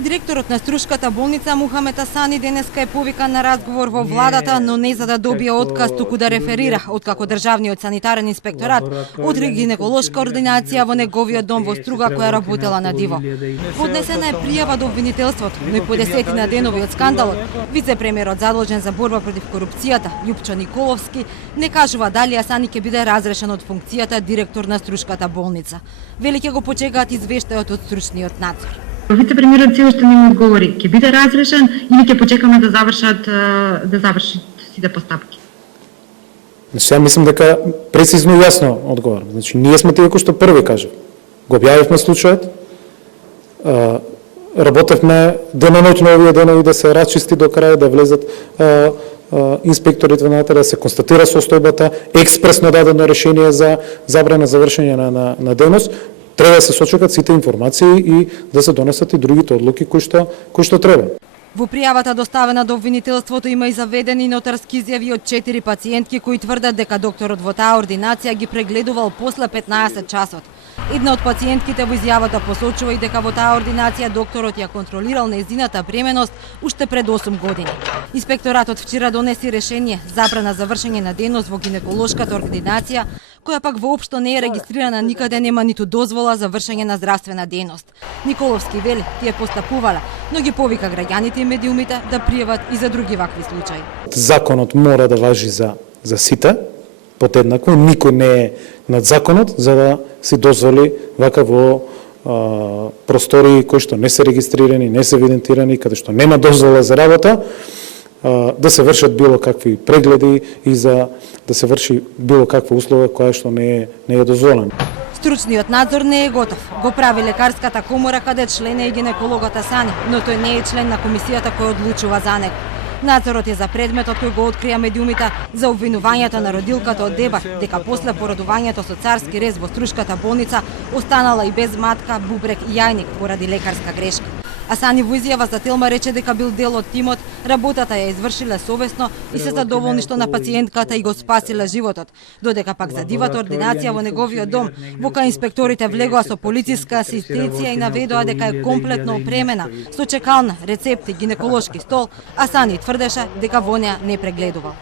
Директорот на Струшката болница Мухамед Асани денеска е повикан на разговор во владата, но не за да добие отказ, туку да реферира откако државниот санитарен инспекторат откри гинеколошка ординација во неговиот дом во Струга која работела на диво. Поднесена е пријава до обвинителството, но и по десетина денови од скандалот, вице-премиерот задолжен за борба против корупцијата, Љупчо Николовски, не кажува дали Асани ќе биде разрешен од функцијата директор на Струшката болница. Вели ќе го почекаат извештајот од стручниот надзор. Вице-премиерот се уште не ми одговори, ќе биде разрешен или ќе почекаме да завршат сите постапки? Ја мислам дека прецизно и јасно одговарам. Значи, ние сме тие кои што први кажа. Го објавивме случајот, работевме деноноќ на овие денови да се расчисти до крај, да влезат инспекторите внатре, да се констатира состојбата, експресно дадено решение за забрана за вршење на дейност. Треба да се сочекат сите информации и да се донесат и другите одлуки кои што треба. Во пријавата доставена до обвинителството има и заведени нотарски изјави од 4 пациентки кои тврдат дека докторот во таа ординација ги прегледувал после 15 часот. Една од пациентките во изјавата посочува и дека во таа ординација докторот ја контролирал нејзината бременост уште пред 8 години. Инспекторатот вчера донеси решение забрана за вршење на дејност во гинеколошката ординација, која пак воопшто не е регистрирана никаде, нема ниту дозвола за вршење на здравствена дејност. Николовски вели, тие постапувале, но ги повика граѓаните и медиумите да пријават и за други вакви случаи. Законот мора да важи за сите, подеднакво, никој не е над законот за да си дозволи вака во простори кои што не се регистрирани, не се евидентирани, каде што нема дозвола за работа, да се вршат било какви прегледи и за да се врши било каква услуга која што не е дозволена. Стручниот надзор не е готов. Го прави лекарската комора каде член е и гинекологот Асани, но тој не е член на комисијата која одлучува за него. Надзорот е за предметот кој го открија медиумите за обвинувањето на родилката од Дебар, дека после породувањето со царски рез во Струшката болница останала и без матка, бубрек и јајник поради лекарска грешка. Асани во изјава за Телма рече дека бил дел од тимот, работата ја извршиле совесно и се задоволни што на пациентката и го спасиле животот, додека пак за дивата ординација во неговиот дом, во кај инспекторите влегоа со полициска асистенција и наведоа дека е комплетно опремена, со чекална, рецепти, гинеколошки стол, Асани тврдеше дека во неа не прегледувал.